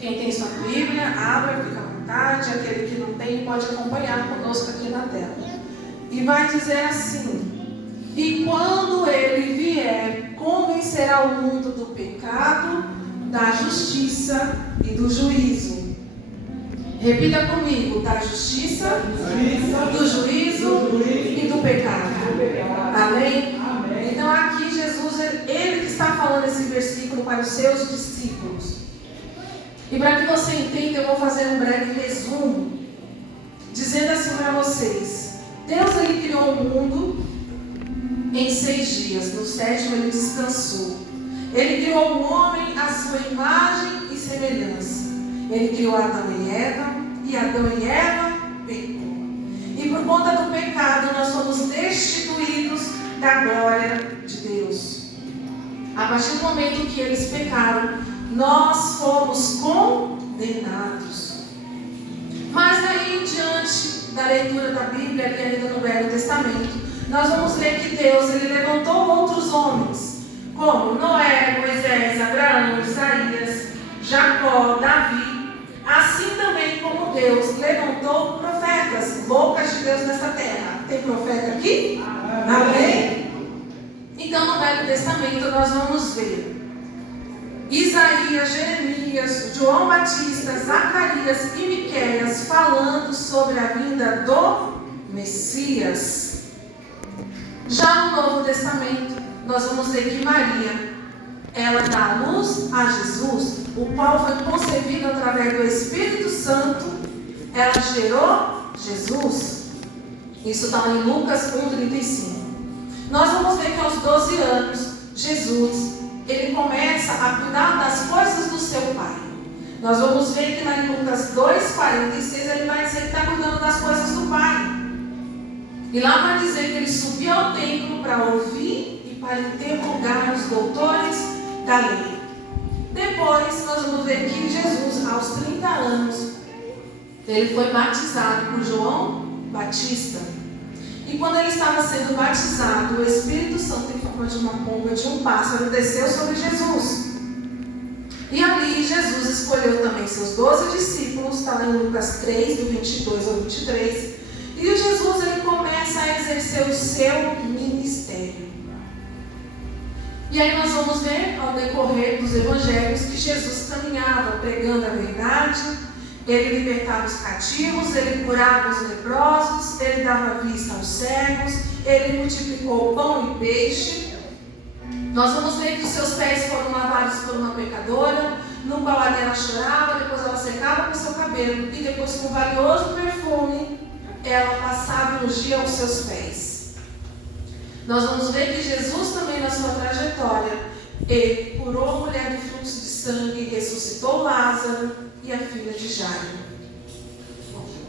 Quem tem sua Bíblia, abra, fica à vontade. Aquele que não tem, pode acompanhar conosco aqui na tela. E vai dizer assim: e quando ele vier, convencerá o mundo do pecado, da justiça e do juízo. Repita comigo: da justiça, do juízo e do pecado. Amém? Então aqui Jesus, ele que está falando esse versículo para os seus discípulos. E para que você entenda, eu vou fazer um breve resumo, dizendo assim para vocês: Deus, ele criou o mundo em 6 dias, no 7º ele descansou. Ele criou o homem à sua imagem e semelhança. Ele criou Adão e Eva, e Adão e Eva pecou. E por conta do pecado, nós somos destituídos da glória de Deus. A partir do momento que eles pecaram, nós fomos condenados. Mas daí em diante da leitura da Bíblia, ali ainda no Velho Testamento, nós vamos ver que Deus, ele levantou outros homens, como Noé, Moisés, Abraão, Isaías, Jacó, Davi. Assim também como Deus levantou profetas, bocas de Deus nessa terra. Tem profeta aqui? Amém? Então no Velho Testamento nós vamos ver Isaías, Jeremias, João Batista, Zacarias e Miqueias falando sobre a vinda do Messias. Já no Novo Testamento, nós vamos ver que Maria, ela dá a luz a Jesus, o qual foi concebido através do Espírito Santo. Ela gerou Jesus. Isso está em Lucas 1,35. Nós vamos ver que aos 12 anos, Jesus, ele começa a cuidar das coisas do seu pai. Nós vamos ver que lá em Lucas 2,46, ele vai dizer que está cuidando das coisas do pai. E lá vai dizer que ele subiu ao templo para ouvir e para interrogar os doutores da lei. Depois nós vamos ver que Jesus, aos 30 anos, ele foi batizado por João Batista. E quando ele estava sendo batizado, o Espírito Santo, em forma de uma pomba, de um pássaro, desceu sobre Jesus. E ali Jesus escolheu também seus 12 discípulos, está lá em Lucas 3, do 22 ao 23. E o Jesus, ele começa a exercer o seu ministério. E aí nós vamos ver, ao decorrer dos evangelhos, que Jesus caminhava pregando a verdade. Ele libertava os cativos, ele curava os leprosos, ele dava vista aos cegos, ele multiplicou pão e peixe. Nós vamos ver que os seus pés foram lavados por uma pecadora, no qual ela chorava, depois ela secava com seu cabelo, e depois com valioso perfume, ela passava e ungia os seus pés. Nós vamos ver que Jesus também, na sua trajetória, ele curou a mulher do fluxo de sangue, ressuscitou Lázaro e a filha de Jairo.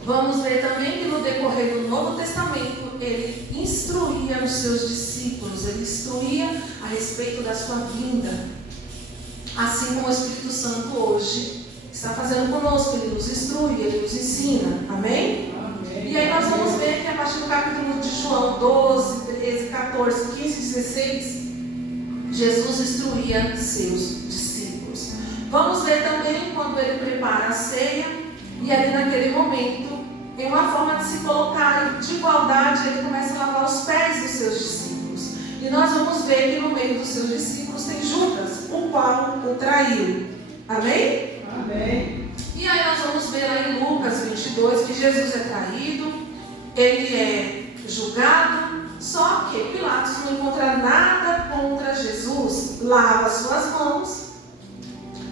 Vamos ver também que no decorrer do Novo Testamento, ele instruía os seus discípulos, ele instruía a respeito da sua vinda. Assim como o Espírito Santo hoje está fazendo conosco, ele nos instrui, ele nos ensina. Amém? E aí nós vamos ver que a partir do capítulo de João 12, 13, 14, 15 e 16, Jesus instruía seus discípulos. Vamos ver também quando ele prepara a ceia, e ali naquele momento, em uma forma de se colocar de igualdade, ele começa a lavar os pés dos seus discípulos. E nós vamos ver que no meio dos seus discípulos tem Judas, o qual o traiu. Amém? Amém. E aí nós vamos ver lá em Lucas 22 que Jesus é traído, ele é julgado, só que Pilatos não encontra nada contra Jesus, lava as suas mãos,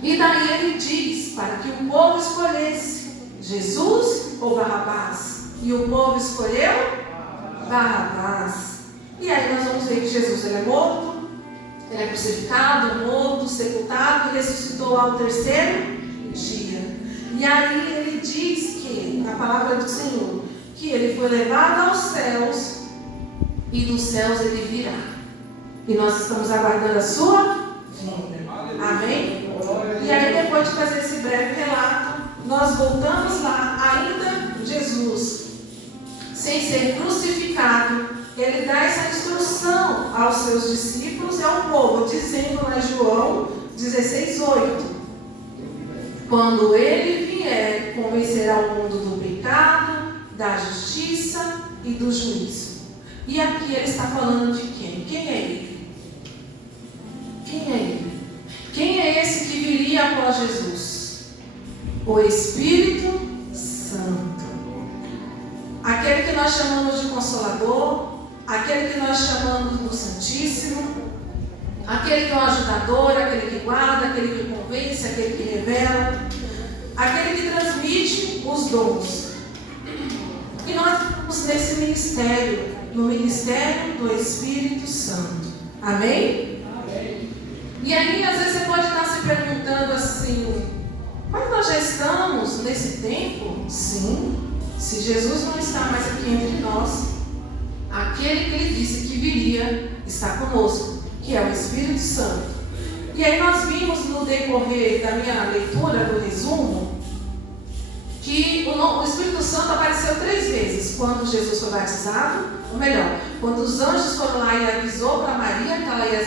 e daí ele diz para que o povo escolhesse Jesus ou Barrabás, e o povo escolheu Barrabás. E aí nós vamos ver que Jesus, ele é morto, ele é crucificado, morto, sepultado e ressuscitou ao 3º dia. E aí ele diz que, na palavra do Senhor, que ele foi levado aos céus e dos céus ele virá. E nós estamos aguardando a sua vinda. Amém? E aí depois de fazer esse breve relato, nós voltamos lá, ainda Jesus, sem ser crucificado, ele dá essa instrução aos seus discípulos e ao povo, dizendo lá em João 16:8: Quando ele vier, convencerá o mundo do pecado, da justiça e do juízo. E aqui ele está falando de quem? Quem é ele? Quem é ele? Quem é esse que viria após Jesus? O Espírito Santo. Aquele que nós chamamos de Consolador, aquele que nós chamamos do Santíssimo, aquele que é o ajudador, aquele que guarda, aquele que convence, aquele que revela, aquele que transmite os dons. E nós estamos nesse ministério, no ministério do Espírito Santo. Amém? Amém. E aí, às vezes, você pode estar se perguntando assim: mas nós já estamos nesse tempo? Sim. Se Jesus não está mais aqui entre nós, aquele que ele disse que viria está conosco, que é o Espírito Santo. E aí nós vimos no decorrer da minha leitura, do resumo, que o Espírito Santo apareceu 3 vezes. Quando Jesus foi batizado, ou melhor, quando os anjos foram lá e avisou para Maria que ela ia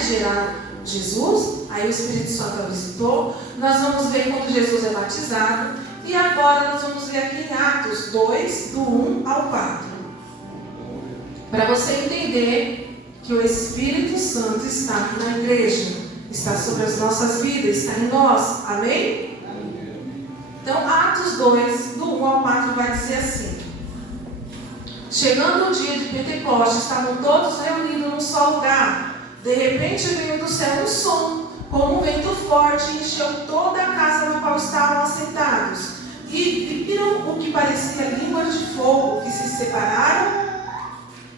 gerar Jesus, aí o Espírito Santo a visitou. Nós vamos ver quando Jesus é batizado. E agora nós vamos ver aqui em Atos 2, do 1 ao 4. Para você entender que o Espírito Santo está aqui na igreja, está sobre as nossas vidas, está em nós. Amém? Então, Atos 2, do 1 ao 4, vai dizer assim: chegando o dia de Pentecostes, estavam todos reunidos num só lugar. De repente veio do céu um som, como um vento forte, e encheu toda a casa na qual estavam assentados. E viram o que parecia línguas de fogo, que se separaram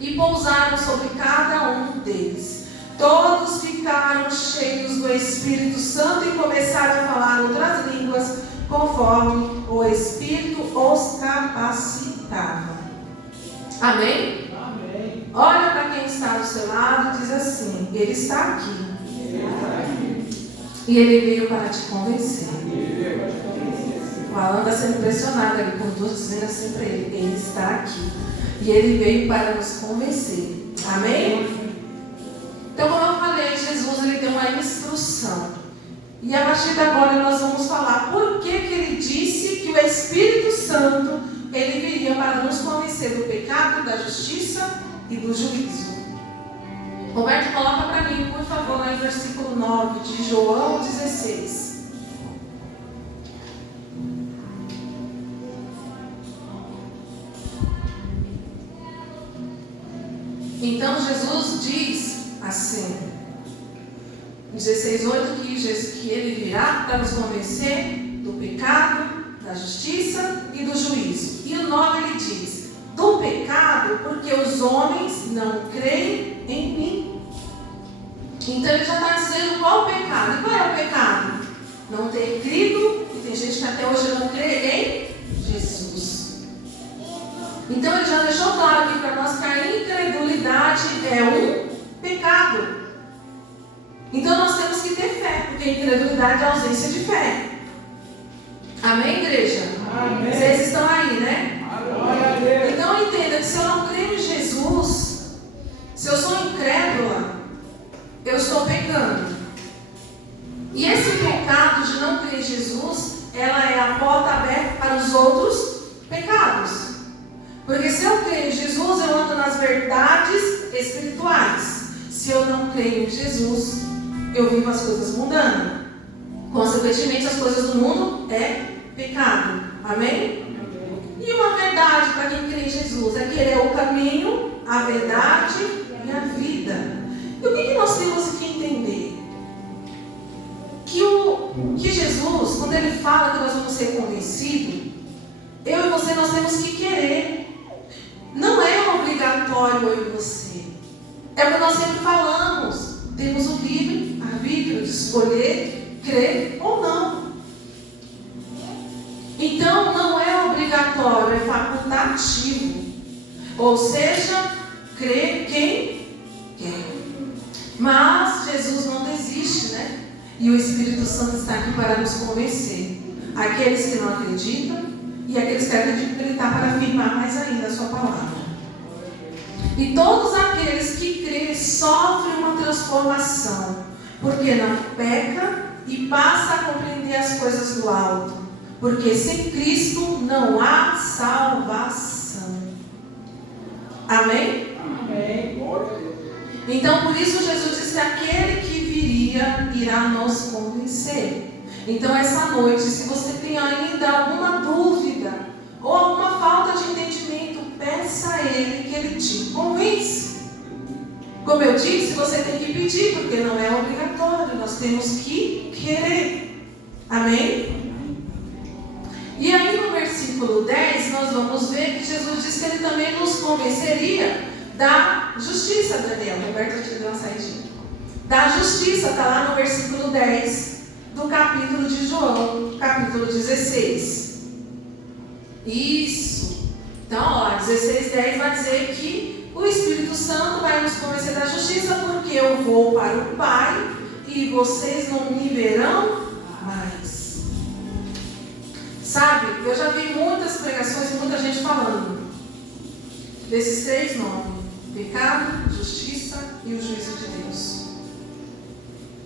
e pousaram sobre cada um deles. Todos ficaram cheios do Espírito Santo e começaram a falar outras línguas, conforme o Espírito os capacitava. Amém? Amém. Olha para quem está do seu lado e diz assim: Ele está aqui. E Ele veio para te convencer. O Alan está sendo impressionado ali, com Deus dizendo assim para ele: Ele está aqui. E Ele veio para nos convencer. Amém? Então, como eu falei, Jesus ele deu uma instrução. E a partir de agora nós vamos falar por que Ele disse que o Espírito Santo ele viria para nos convencer do pecado, da justiça e do juízo. Roberto, coloca para mim, por favor, lá em versículo 9 de João 16. Então Jesus diz assim, 16:8, que Ele virá para nos convencer do pecado, da justiça e do juízo. E o 9 ele diz: do pecado, porque os homens não creem em mim. Então ele já está dizendo qual o pecado. E qual é o pecado? Não ter crido, e tem gente que até hoje não crê em Jesus. Então ele já deixou claro aqui para nós que a incredulidade é um pecado. Então nós temos que ter fé, porque a incredulidade é a ausência de fé. Amém, igreja? Amém. Vocês estão aí, né? Amém. Então entenda que se eu não creio em Jesus, se eu sou incrédula, eu estou pecando. E esse pecado de não crer em Jesus, ela é a porta aberta para os outros pecados. Porque se eu creio em Jesus, eu ando nas verdades espirituais. Se eu não creio em Jesus, eu vivo as coisas mundando. Consequentemente, as coisas do mundo é pecado. Amém? E uma verdade para quem crê em Jesus é que Ele é o caminho, a verdade e a vida. E o que nós temos que entender? Que Jesus, quando Ele fala que nós vamos ser convencidos, eu e você, nós temos que querer. Não é obrigatório eu e você. É o que nós sempre falamos. Temos o livre arbítrio de escolher, crer ou não. Então, não é obrigatório, é facultativo. Ou seja, crer quem quer. Mas Jesus não desiste, né? E o Espírito Santo está aqui para nos convencer. Aqueles que não acreditam e aqueles que acreditam que Ele está para afirmar mais ainda a sua palavra. E todos aqueles que creem sofrem uma transformação, porque não peca e passa a compreender contemple as coisas do alto, porque sem Cristo não há salvação. Amém? Amém. Então, por isso Jesus disse que aquele que viria irá nos convencer. Então, essa noite, se você tem ainda alguma dúvida ou alguma falta de entendimento, peça a Ele que Ele te convence. Como eu disse, você tem que pedir, porque não é obrigatório, nós temos que querer. Amém? E aí no versículo 10, nós vamos ver que Jesus disse que Ele também nos convenceria da justiça, Daniel. Roberto te deu uma saidinha. Da justiça, está lá no versículo 10 do capítulo de João, capítulo 16. Isso. Então, ó, 16:10 vai dizer que o Espírito Santo vai nos convencer da justiça, porque eu vou para o Pai e vocês não me verão mais. Sabe, eu já vi muitas pregações e muita gente falando desses 3 nomes: pecado, justiça e o juízo de Deus.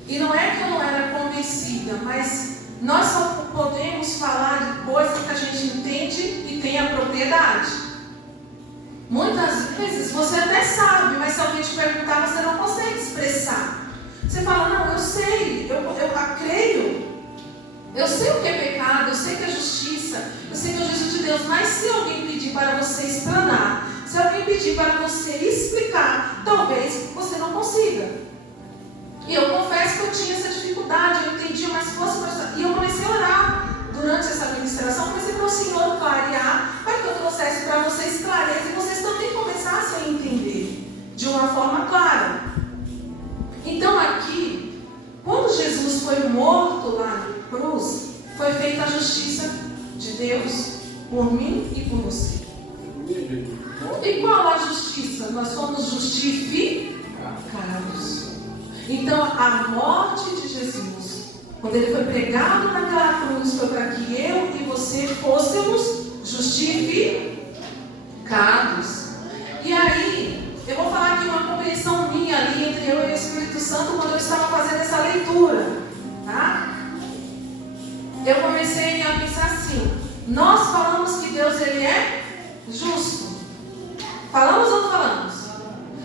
E não é que eu não era convencida, mas nós só podemos falar de coisas que a gente entende e tem a propriedade. Muitas vezes você até sabe, mas se alguém te perguntar, você não consegue expressar. Você fala, não, eu sei, eu creio. Eu sei o que é pecado, eu sei que é justiça, eu sei que é o juízo de Deus. Mas se alguém pedir para você explanar, se alguém pedir para você explicar, talvez você não consiga. E eu confesso que eu tinha essa dificuldade, eu entendia, mas fosse para... E eu comecei a orar durante essa ministração, comecei para o Senhor clarear, para que eu trouxesse para vocês clareza e vocês também começassem a entender de uma forma clara. Então aqui, quando Jesus foi morto lá na cruz, foi feita a justiça de Deus por mim e por você. E qual a justiça? Nós fomos justificados. Então, a morte de Jesus, quando Ele foi pregado naquela cruz, foi para que eu e você fôssemos justificados. E aí, eu vou falar aqui uma compreensão minha ali entre eu e o Espírito Santo quando eu estava fazendo essa leitura, tá? Eu comecei a pensar assim: nós falamos que Deus ele é justo. Falamos ou não falamos?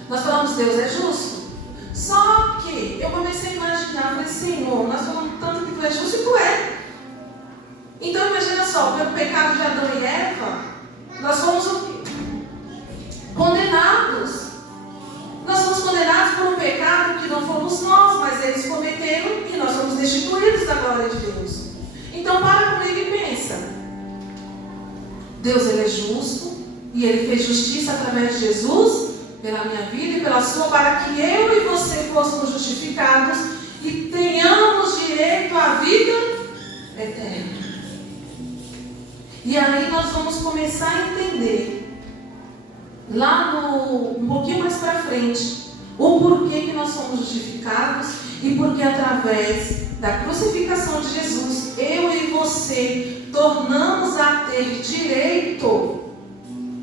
Nós falamos que Deus é justo. Só que eu comecei a imaginar, falei, Senhor, nós falamos tanto que Tu é justo e Tu é. Então imagina só, pelo pecado de Adão e Eva, nós fomos o quê? Condenados. Nós fomos condenados por um pecado que não fomos nós, mas eles cometeram e nós fomos destituídos da glória de Deus. Então para comigo e pensa. Deus ele é justo e Ele fez justiça através de Jesus, pela minha vida e pela sua, para que eu e você fôssemos justificados e tenhamos direito à vida eterna. E aí nós vamos começar a entender, um pouquinho mais para frente, o porquê que nós somos justificados e porque através da crucificação de Jesus, eu e você tornamos a ter direito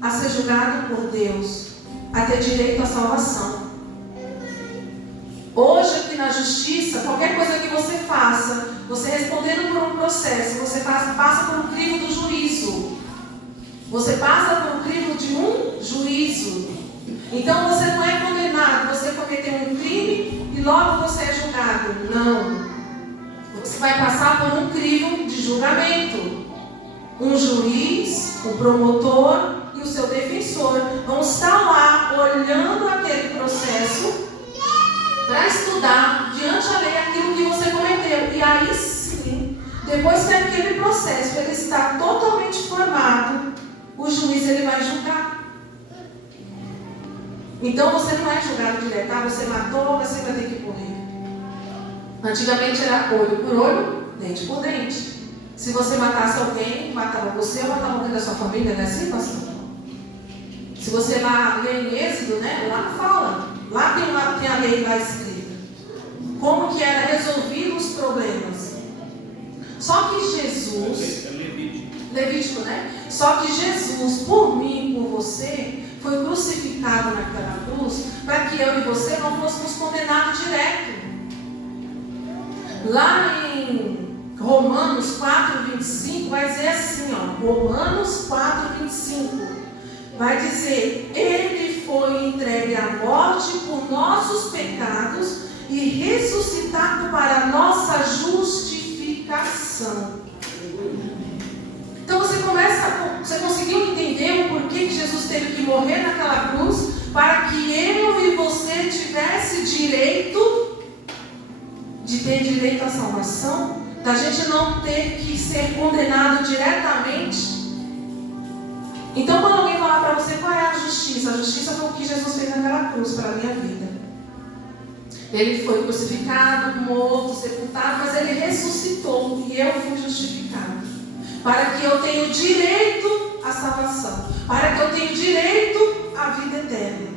a ser julgado por Deus, a ter direito à salvação. Hoje aqui na justiça, qualquer coisa que você faça, você respondendo por um processo, você passa por um crivo do juízo. Você passa por um crivo de um juízo. Então você não é condenado, você cometeu um crime e logo você é julgado. Não. Você vai passar por um crivo de julgamento. Um juiz, um promotor e o seu defensor vão estar lá olhando aquele processo para estudar diante da lei aquilo que você cometeu. E aí sim, depois que aquele processo ele está totalmente formado, o juiz ele vai julgar. Então você não é julgado direto, você matou, você vai ter que morrer. Antigamente era olho por olho, dente por dente. Se você matasse alguém, matava você ou matava alguém da sua família, não é assim, pastor? Se você lá lê em Êxodo, né, lá fala, lá tem a lei lá escrita. Como que era resolvido os problemas. Só que Jesus, Levítico, né? Só que Jesus, por mim e por você, foi crucificado naquela cruz para que eu e você não fôssemos condenados direto. Lá em Romanos 4:25 vai dizer assim, ó, Romanos 4:25 vai dizer: Ele foi entregue à morte por nossos pecados e ressuscitado para a nossa justificação. Então você conseguiu entender o porquê que Jesus teve que morrer naquela cruz? Para que eu e você tivesse direito de ter direito à salvação? Da gente não ter que ser condenado diretamente. Então, quando alguém falar para você qual é a justiça foi o que Jesus fez naquela cruz para a minha vida. Ele foi crucificado, morto, sepultado, mas ele ressuscitou e eu fui justificado. Para que eu tenha direito à salvação, para que eu tenha direito à vida eterna.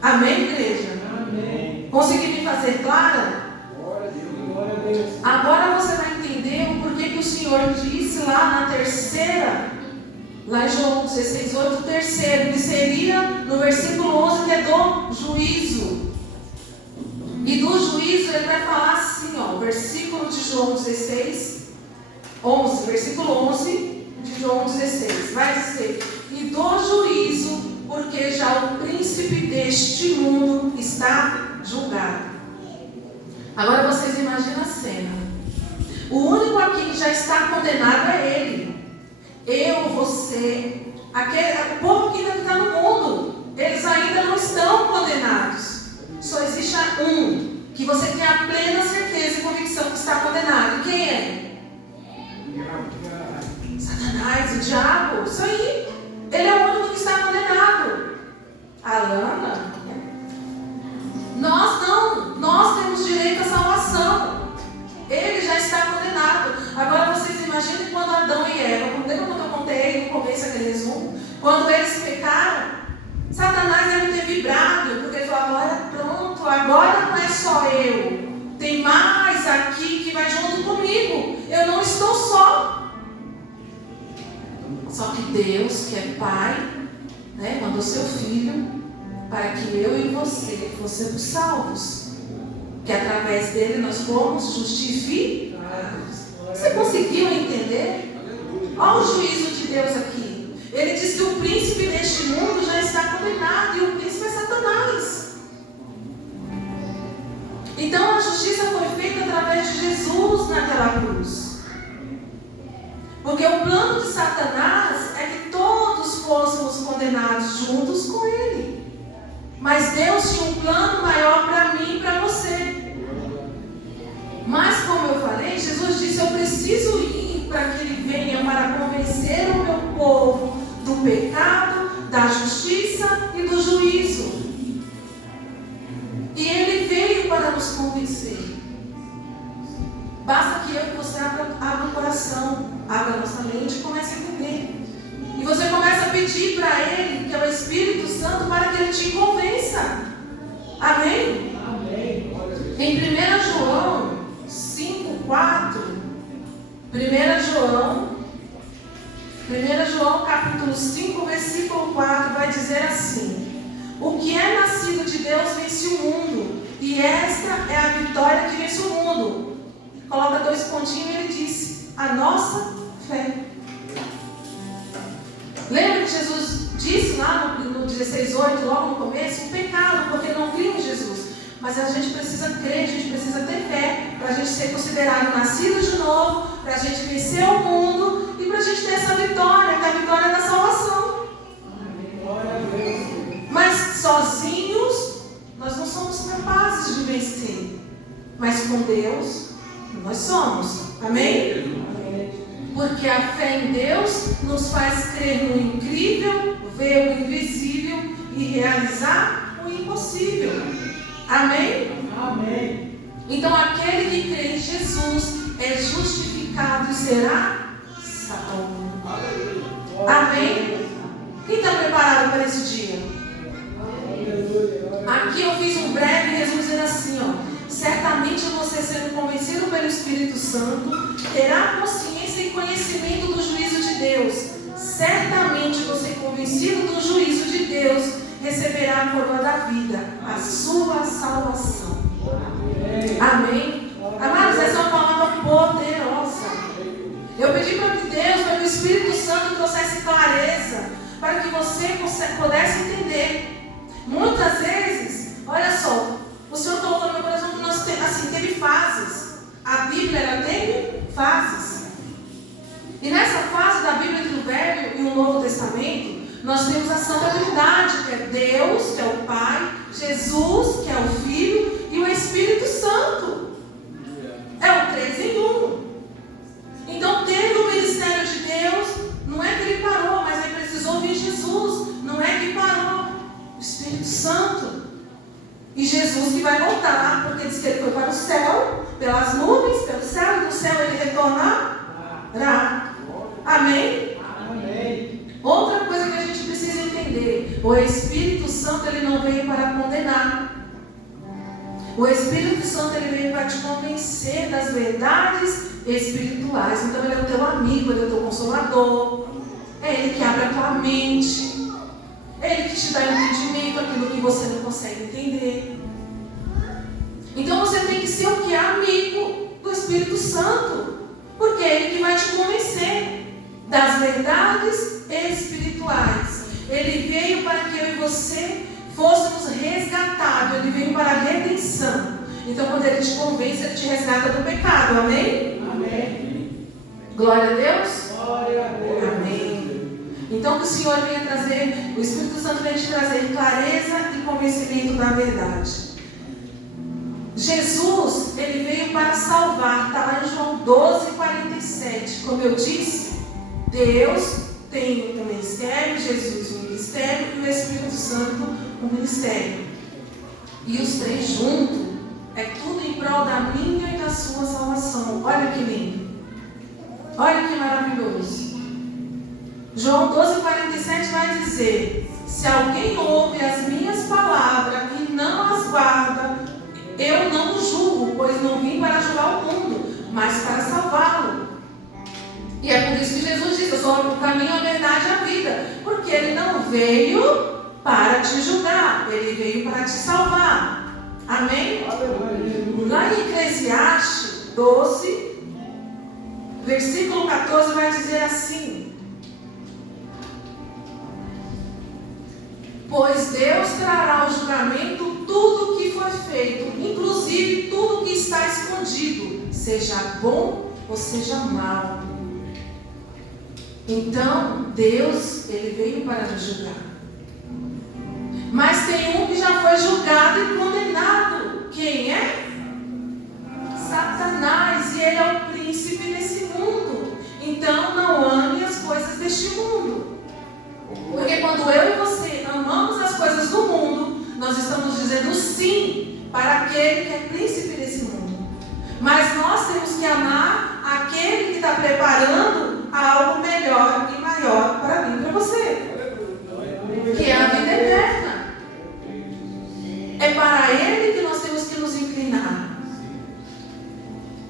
Amém, igreja? Amém. Consegui me fazer clara? Glória a Deus. Agora você vai entender o porquê que o Senhor disse lá na terceira, lá em João 16:8, o terceiro, que seria no versículo 11, que é do juízo. E do juízo ele vai falar assim, ó, versículo de João 11, versículo 11 de João 16, vai dizer: e do juízo, porque já o príncipe deste mundo está julgado. Agora vocês imaginam a cena. O único aqui que já está condenado é ele. Eu, você, o povo que ainda está no mundo, eles ainda não estão condenados. Só existe um que você tem a plena certeza e convicção que está condenado. E quem é? Satanás, o diabo. Isso aí. Ele é o único que está condenado. A Lana? Nós não. Nós temos direito à salvação. Ele já está condenado. Agora vocês imaginem quando Adão e Eva, lembra quando eu contei no começo aquele resumo? Quando eles pecaram, Satanás deve ter vibrado, porque ele falou: agora pronto, agora não é só eu. Tem mais aqui que vai junto comigo. Eu não estou só. Só que Deus, que é Pai, né, mandou seu Filho para que eu e você fossemos salvos. Que através dele nós fomos justificados. Você conseguiu entender? Olha o juízo de Deus aqui. Ele diz que o príncipe deste mundo já está condenado, e o príncipe é Satanás. Então a justiça foi feita através de Jesus naquela cruz. Porque o plano de Satanás é que todos fôssemos condenados juntos com ele. Mas Deus tinha um plano maior para mim e para você. Mas como eu falei, Jesus disse: eu preciso ir para que ele venha para convencer o meu povo do pecado, da justiça e do juízo. E ele veio para nos convencer. Basta que eu e você abra o coração, abra a nossa mente e comece a entender. E você começa a pedir para ele, que é o Espírito Santo, para que ele te convença. Amém? Amém. Em 1 João 5:4, 1 João capítulo 5, versículo 4, vai dizer assim: o que é nascido de Deus vence o mundo, e esta é a vitória que vence o mundo. Coloca 2 pontinhos e ele disse: a nossa fé. Lembra que Jesus disse lá no 16:8, logo no começo, um pecado, porque não criam em Jesus. Mas a gente precisa crer, a gente precisa ter fé, para a gente ser considerado nascido de novo, para a gente vencer o mundo e para a gente ter essa vitória, que é a vitória da salvação. Mas sozinhos, nós não somos capazes de vencer. Mas com Deus, nós somos. Amém? Porque a fé em Deus nos faz crer no incrível, ver o invisível e realizar o impossível. Amém? Amém. Então aquele que crê em Jesus é justificado e será salvo. Amém? Quem está preparado para esse dia? Aqui eu fiz um breve resumo dizendo assim, ó: certamente você, sendo convencido pelo Espírito Santo, terá consciência e conhecimento do juízo de Deus. Certamente você, convencido do juízo de Deus, receberá a coroa da vida, a sua salvação. Amém? Amados, essa é uma palavra poderosa. você pudesse entender. Muitas vezes, olha só, o Senhor colocou no meu coração que nós teve fases. A Bíblia, ela teve fases. E nessa fase da Bíblia, entre o Velho e o Novo Testamento, nós temos a Santa Trindade, que é Deus, que é o Pai, Jesus, que é o Filho, e o Espírito Santo. É o 3 em 1. Então teve o ministério de Deus, não é que ele parou, mas ele precisou vir Jesus, não é que parou. O Espírito Santo. E Jesus que vai voltar, porque diz que ele foi para o céu, pelas nuvens, pelo céu, e do céu ele retornará. Amém? Amém. Outra coisa que a gente precisa entender: o Espírito Santo, ele não veio para condenar. O Espírito Santo, ele veio para te convencer das verdades espirituais. Então ele é o teu amigo, ele é o teu consolador. É ele que abre a tua mente. É ele que te dá entendimento aquilo que você não consegue entender. Então você tem que ser o que é amigo do Espírito Santo, porque é ele que vai te convencer das verdades espirituais. Ele veio para que eu e você fôssemos resgatados. Ele veio para a redenção. Então quando ele te convence, ele te resgata do pecado. Amém? Amém. Glória a Deus. Glória a Deus. Amém. Então que o Senhor venha trazer, o Espírito Santo venha te trazer clareza e convencimento da verdade. Jesus, ele veio para salvar. Está lá em João 12:47. Como eu disse, Deus tem um ministério, Jesus um ministério e o Espírito Santo um ministério. E os três juntos é tudo em prol da minha e da sua salvação. Olha que lindo. Olha que maravilhoso. João 12:47 vai dizer: se alguém ouve as minhas palavras e não as guarda, eu não o julgo, pois não vim para julgar o mundo, mas para salvá-lo. E é por isso que Jesus diz: eu sou o caminho, a verdade e a vida. Porque ele não veio para te julgar, ele veio para te salvar. Amém? Lá em Eclesiastes 12, versículo 14, vai dizer assim: pois Deus trará ao julgamento tudo o que foi feito, inclusive tudo o que está escondido, seja bom ou seja mal. Então, Deus, ele veio para nos julgar. Mas tem um que já foi julgado e condenado. Quem é? Satanás. E ele é o príncipe desse mundo. Então, não ame as coisas deste mundo. Porque quando eu e você amamos as coisas do mundo, nós estamos dizendo sim para aquele que é príncipe desse mundo. Mas nós temos que amar aquele que está preparando algo melhor e maior para mim e para você, que é a vida eterna. É para ele que nós temos que nos inclinar.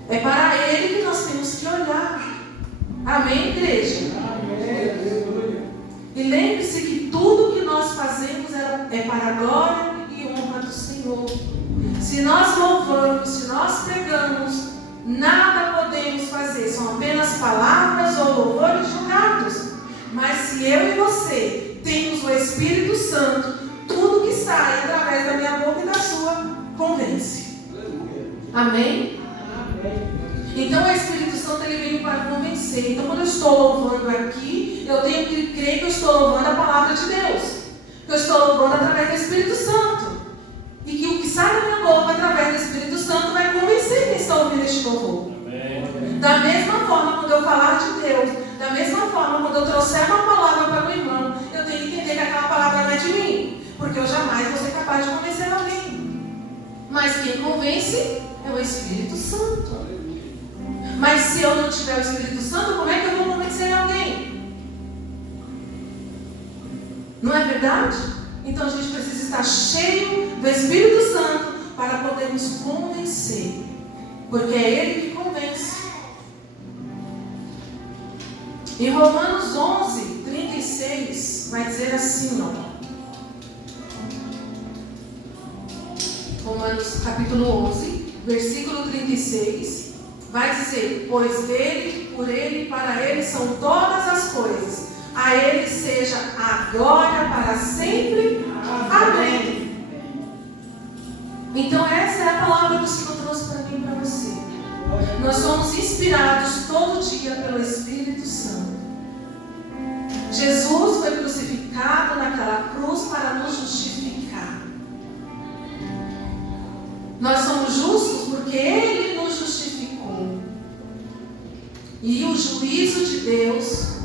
É para ele que nós temos que olhar. Amém, igreja? E lembre-se que tudo que nós fazemos é para a glória e honra do Senhor. Se nós louvamos, se nós pregamos, nada podemos fazer. São apenas palavras ou louvores julgados. Mas se eu e você temos o Espírito Santo, tudo que sai através da minha boca e da sua convence. Amém? Então o Espírito Santo, ele veio para convencer. Então quando eu estou louvando aqui, eu tenho que crer que eu estou louvando a palavra de Deus, que eu estou louvando através do Espírito Santo, e que o que sai da minha boca através do Espírito Santo vai convencer quem está ouvindo este louvor. Da mesma forma, quando eu falar de Deus, da mesma forma, quando eu trouxer uma palavra para o irmão, eu tenho que entender que aquela palavra não é de mim, porque eu jamais vou ser capaz de convencer alguém. Mas quem convence é o Espírito Santo. Mas se eu não tiver o Espírito Santo, como é que eu vou convencer alguém? Não é verdade? Então a gente precisa estar cheio do Espírito Santo para podermos convencer, porque é Ele que convence. Em Romanos 11:36 vai dizer assim, ó. Romanos capítulo 11, versículo 36, vai dizer: pois dele, por ele, para ele são todas as coisas. A Ele seja a glória para sempre. Amém. Então essa é a palavra que o Senhor trouxe para mim e para você. Nós somos inspirados todo dia pelo Espírito Santo. Jesus foi crucificado naquela cruz para nos justificar. Nós somos justos porque Ele nos justificou. E o juízo de Deus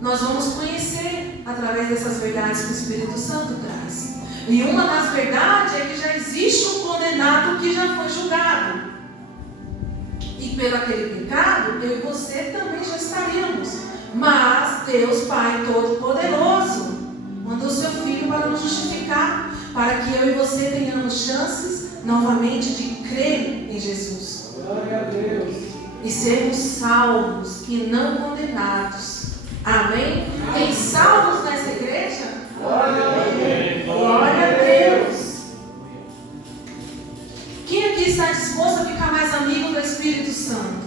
nós vamos conhecer através dessas verdades que o Espírito Santo traz. E uma das verdades é que já existe um condenado que já foi julgado. E pelo aquele pecado, eu e você também já estaríamos. Mas Deus Pai Todo-Poderoso mandou o seu Filho para nos justificar, para que eu e você tenhamos chances novamente de crer em Jesus. Glória a Deus. E sermos salvos e não condenados. Amém? Tem salvos nessa igreja? Glória a Deus. Glória a Deus. Quem aqui está disposto a ficar mais amigo do Espírito Santo?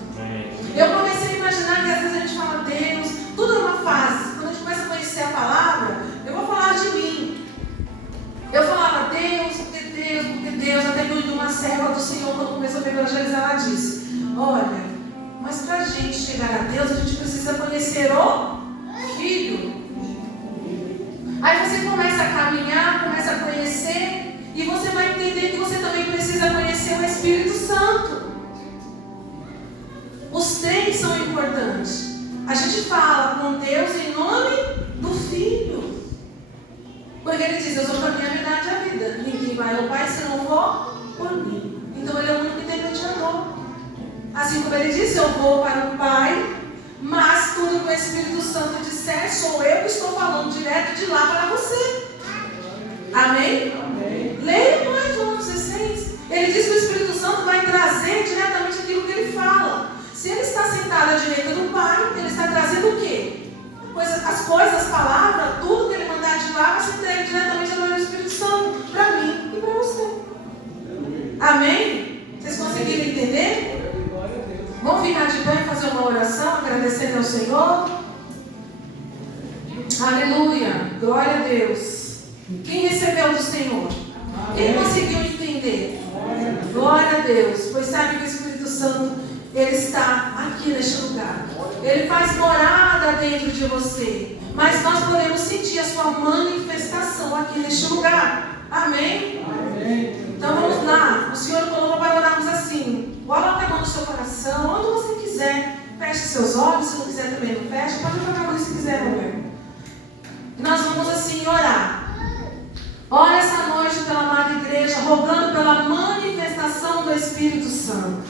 Eu comecei a imaginar que às vezes a gente fala Deus, tudo é uma fase. Quando a gente começa a conhecer a palavra, eu vou falar de mim. Eu falava Deus, porque Deus, até que eu vi uma serva do Senhor, quando começou a me evangelizar, ela disse: olha, mas para a gente chegar a Deus, a gente precisa conhecer o Filho. Aí você começa a caminhar, começa a conhecer, e você vai entender que você também precisa conhecer o Espírito Santo. Os três são importantes. A gente fala com Deus em nome do Filho. Porque Ele diz: eu sou o caminho, a verdade e a vida. Ninguém vai ao Pai se não for por mim. Então Ele é o único intermediador. Assim como Ele disse: eu vou para o Pai, mas tudo que o Espírito Santo disser, sou eu que estou falando direto de lá para você. Amém? Amém. Leia mais João 16. Ele diz que o Espírito Santo vai trazer diretamente aquilo que Ele fala. Se Ele está sentado à direita do Pai, Ele está trazendo o quê? As coisas, as palavras, tudo que Ele mandar de lá vai ser entregue diretamente através do Espírito Santo, para mim e para você. Amém? Vocês conseguiram entender? Glória a Deus. Vamos ficar de pé e fazer uma oração, agradecendo ao Senhor. Aleluia, glória a Deus. Quem recebeu do Senhor? Quem conseguiu entender? Glória a Deus. Pois sabe que o Espírito Santo, Ele está aqui neste lugar. Ele faz morada dentro de você. Mas nós podemos sentir a sua manifestação aqui neste lugar. Amém? Amém. Então vamos lá. O Senhor colocou para orarmos assim. Coloque a mão no seu coração, onde você quiser. Feche seus olhos, se não quiser também não feche. Pode apagar a luz se quiser, meu. E nós vamos assim orar. Ora essa noite pela amada igreja, rogando pela manifestação do Espírito Santo.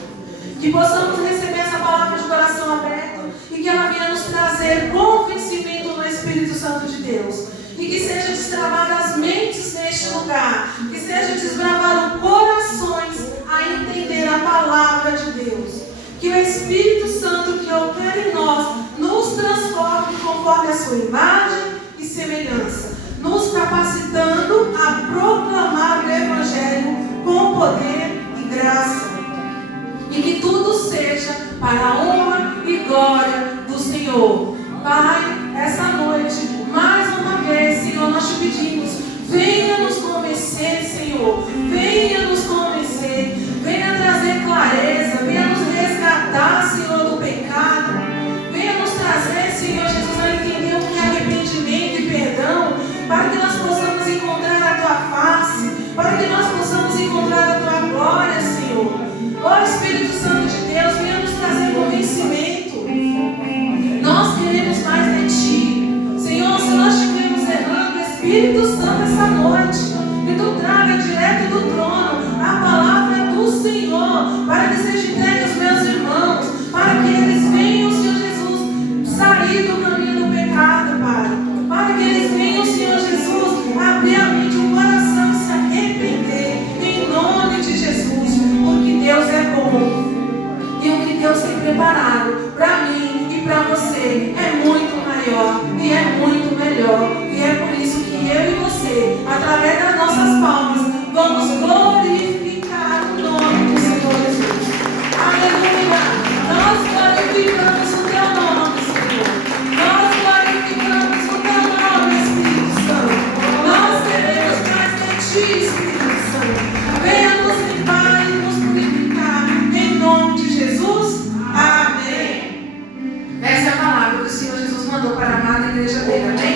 Que possamos receber essa palavra de coração aberto e que ela venha nos trazer convencimento no Espírito Santo de Deus. E que seja destravada as mentes neste lugar. Que seja desbravado corações a entender a palavra de Deus. Que o Espírito Santo que opera em nós nos transforme conforme a sua imagem e semelhança, nos capacitando a proclamar o Evangelho com poder e graça. E que tudo seja para a honra e glória do Senhor. Pai, essa noite, mais uma vez, Senhor, nós te pedimos, venha nos convencer, Senhor, venha nos convencer, venha trazer clareza, venha nos resgatar, Senhor, do pecado, venha nos trazer, Senhor Jesus, a entender o que é arrependimento e perdão, para que nós possamos encontrar a Tua face, para que nós possamos encontrar a Tua glória, Senhor. Ó Espírito Santo de Deus, venha nos trazer convencimento. Nós queremos mais de Ti. Senhor, se nós estivermos errando, Espírito Santo, essa noite, que Tu traga direto do trono a palavra do Senhor, para que seja entregue aos meus irmãos, para que eles venham, Senhor Jesus, sair do caminho do pecado, Pai. Para que eles venham, Senhor Jesus, abrir a mente, o coração e se arrepender, em nome de Jesus, porque Deus é bom. E o que Deus tem preparado para mim e para você é muito maior e é muito melhor. E é por isso que eu e você, através das nossas palmas, vamos glorificar o nome do Senhor Jesus. Aleluia! Nós glorificamos o Teu nome, Senhor. Nós glorificamos o na igreja dele. Amém?